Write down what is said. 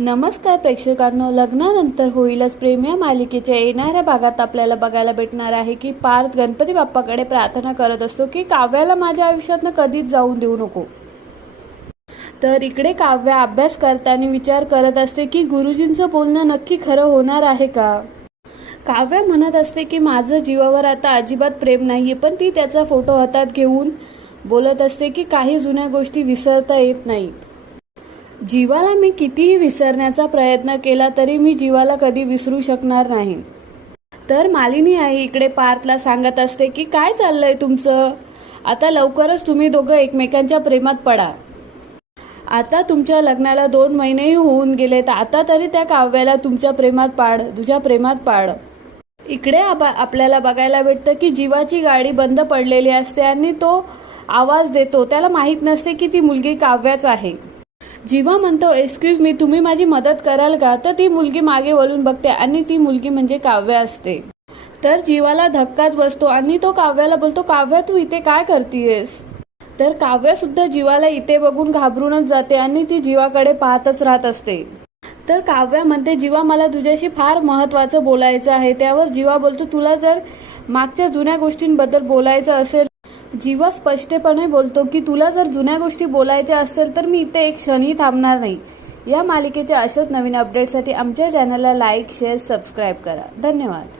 नमस्कार प्रेक्षकांनो लग्नानंतर होईलच प्रेम या मालिकेच्या येणाऱ्या भागात आपल्याला बघायला भेटणार आहे की पार्थ गणपती बाप्पाकडे प्रार्थना करत असतो की काव्याला माझ्या आयुष्यातनं कधीच जाऊन देऊ नको. तर इकडे काव्या अभ्यास करताना विचार करत असते की गुरुजींचं बोलणं नक्की खरं होणार आहे का? काव्या म्हणत असते की माझं जीवावर आता अजिबात प्रेम नाहीये पण ती त्याचा फोटो हातात घेऊन बोलत असते की काही जुन्या गोष्टी विसरता येत नाहीत. जीवाला मी कितीही विसरण्याचा प्रयत्न केला तरी मी जीवाला कधी विसरू शकणार नाही. तर मालिनी आई इकडे पार्थला सांगत असते की काय चाललंय तुमचं? आता लवकरच तुम्ही दोघं एकमेकांच्या प्रेमात पडा. आता तुमच्या लग्नाला दोन महिनेही होऊन गेलेत. आता तरी त्या काव्याला तुमच्या प्रेमात पाड तुझ्या प्रेमात पाड. इकडे आपल्याला बघायला भेटतं की जीवाची गाडी बंद पडलेली असते आणि तो आवाज देतो. त्याला माहीत नसते की ती मुलगी काव्याच आहे. जेव्हा म्हणतो एक्सक्यूज मी तुम्ही माझी मदत कराल का? तर ती मुलगी मागे वळून बघते आणि ती मुलगी म्हणजे काव्य असते. तर जीवाला धक्काच बसतो आणि तो काव्याला बोलतो काव्या तू इथे काय करतीयस? तर काव्य सुद्धा जीवाला इथे बघून घाबरूनच जाते आणि ती जीवाकडे पाहतच राहत असते. तर काव्या म्हणते जीवा मला तुझ्याशी फार महत्वाचं बोलायचं आहे. त्यावर जीवा बोलतो तुला जर मागच्या जुन्या गोष्टींबद्दल बोलायचं असेल जीवा स्पष्टपणे बोलतो की तुला जर जुन्या गोष्टी बोलायच्या असतील तर मी इथे एक क्षणही थांबणार नाही. या मालिकेच्या अशाच नवीन अपडेटसाठी आमच्या चॅनलला लाईक शेअर सबस्क्राईब करा. धन्यवाद.